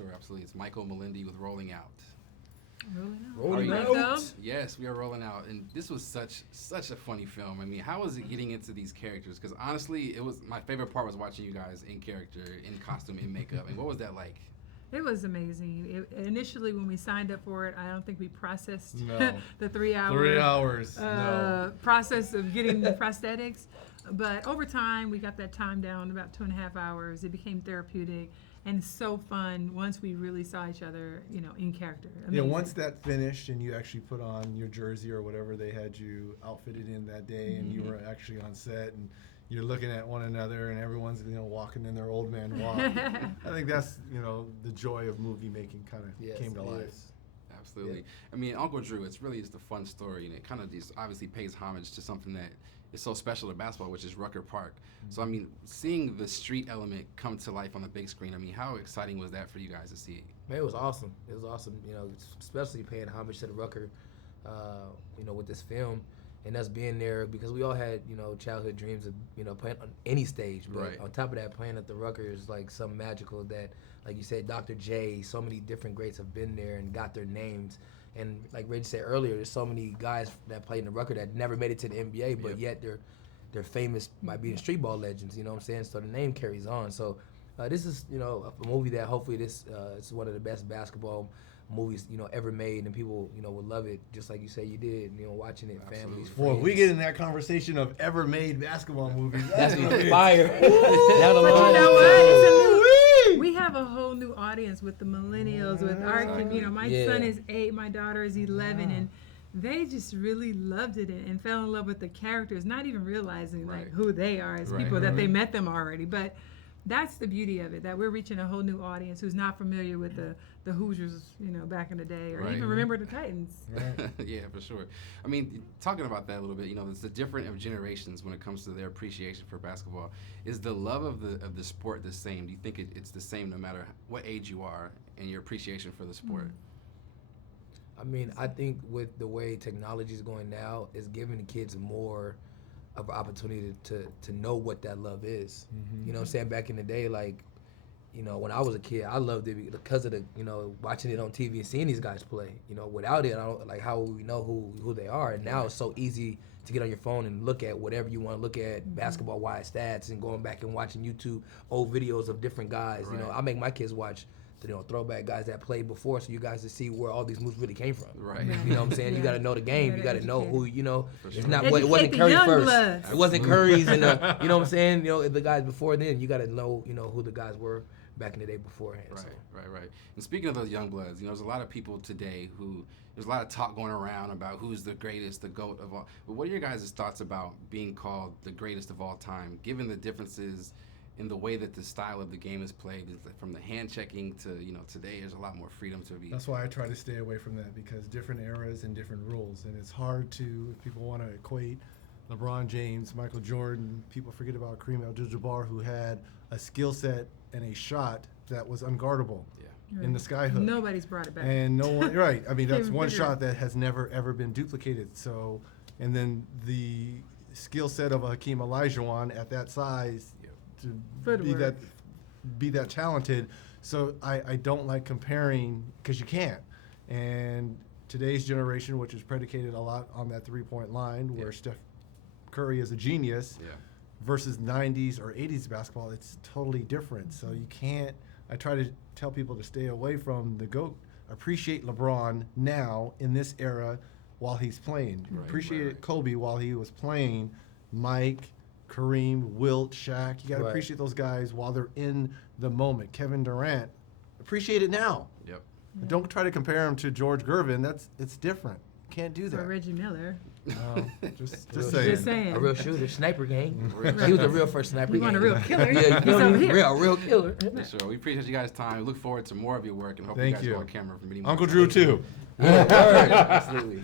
sure, absolutely. It's Michael Melindy with Rolling Out. Rolling out. Yes, we are rolling out, and this was such a funny film. I mean, how was it getting into these characters? Because honestly, it was my favorite part was watching you guys in character, in costume, in makeup. And what was that like? It was amazing. Initially, when we signed up for it, I don't think we processed No. the 3 hour 3 hours. No. process of getting the prosthetics. But over time, we got that time down to about 2.5 hours. It became therapeutic and so fun once we really saw each other, in character. Yeah, Amazing. once that finished and you actually put on your jersey or whatever they had you outfitted in that day, and you were actually on set and you're looking at one another and everyone's walking in their old man walk. I think that's the joy of movie making kind of came to life. Absolutely. Yeah. I mean, Uncle Drew, it's really just a fun story, and it kind of just obviously pays homage to something that is so special to basketball, which is Rucker Park. So, I mean, seeing the street element come to life on the big screen, I mean, how exciting was that for you guys to see? Man, it was awesome. It was awesome, especially paying homage to the Rucker, with this film. And us being there, because we all had, childhood dreams of, playing on any stage. But Right. on top of that, playing at the Rucker is like something magical that, like you said, Dr. J, so many different greats have been there and got their names. And like Reggie said earlier, there's so many guys that played in the Rucker that never made it to the NBA, but yet they're famous by being street ball legends, you know what I'm saying? So the name carries on. So this is, a movie that hopefully this is one of the best basketball movies, ever made, and people, will love it just like you say you did, watching it, families, Boy, friends. if we get in that conversation of ever made basketball movies, That's gonna be fire. Down the But line. you know what? It's a new, we have a whole new audience with the millennials, with our, my son is 8, my daughter is 11, and they just really loved it and fell in love with the characters, not even realizing like who they are as people that they met them already. But that's the beauty of it, that we're reaching a whole new audience who's not familiar with the Hoosiers, back in the day, or even remember the Titans. Yeah, for sure. I mean, talking about that a little bit, it's the different of generations when it comes to their appreciation for basketball. Is the love of the sport the same? Do you think it's the same no matter what age you are and your appreciation for the sport? I mean, I think with the way technology is going now, it's giving the kids more of an opportunity to know what that love is. You know what I'm saying? Back in the day, like, when I was a kid, I loved it because of the, watching it on TV and seeing these guys play. Without it, I don't, like, how would we know who they are? And now it's so easy to get on your phone and look at whatever you want to look at, basketball-wise stats, and going back and watching YouTube old videos of different guys. I make my kids watch throwback guys that played before, so you guys to see where all these moves really came from. Right. You know what I'm saying? You got to know the game. You got to know who, it's not Educate it wasn't the Curry young first. bloods. It wasn't Curry's and you know what I'm saying? The guys before then, you got to know, who the guys were back in the day beforehand. Right, So. right. And speaking of those young bloods, there's a lot of people today who, there's a lot of talk going around about who's the greatest, the GOAT of all. But what are your guys' thoughts about being called the greatest of all time, given the differences in the way that the style of the game is played, from the hand checking to, today there's a lot more freedom to be. That's why I try to stay away from that, because different eras and different rules, and it's hard to, if people want to equate LeBron James, Michael Jordan, people forget about Kareem Abdul-Jabbar, who had a skill set and a shot that was unguardable in the sky hook. Nobody's brought it back. And no one, right, I mean, that's Even one bigger. shot that has never, ever been duplicated. So, and then the skill set of a Hakeem Olajuwon at that size to Footwork. be that talented. So I don't like comparing, because you can't. And today's generation, which is predicated a lot on that three-point line, where Steph Curry is a genius, versus 90s or 80s basketball, it's totally different. So you can't, I try to tell people to stay away from the GOAT. Appreciate LeBron now in this era while he's playing. Appreciate Kobe while he was playing. Mike, Kareem, Wilt, Shaq. You got to appreciate those guys while they're in the moment. Kevin Durant, appreciate it now. Yep. Don't try to compare him to George Gervin. It's different. Can't do Or that. Reggie Miller. Just Just saying. saying. A real shooter, sniper gang. He was the real first sniper You gang. want a real killer? Yeah, you He's feel over me? here. Real killer. For sure. We appreciate you guys' time. We look forward to more of your work and hope Thank you guys you. go on camera for many more Uncle times. Drew too. Yeah, word. Absolutely.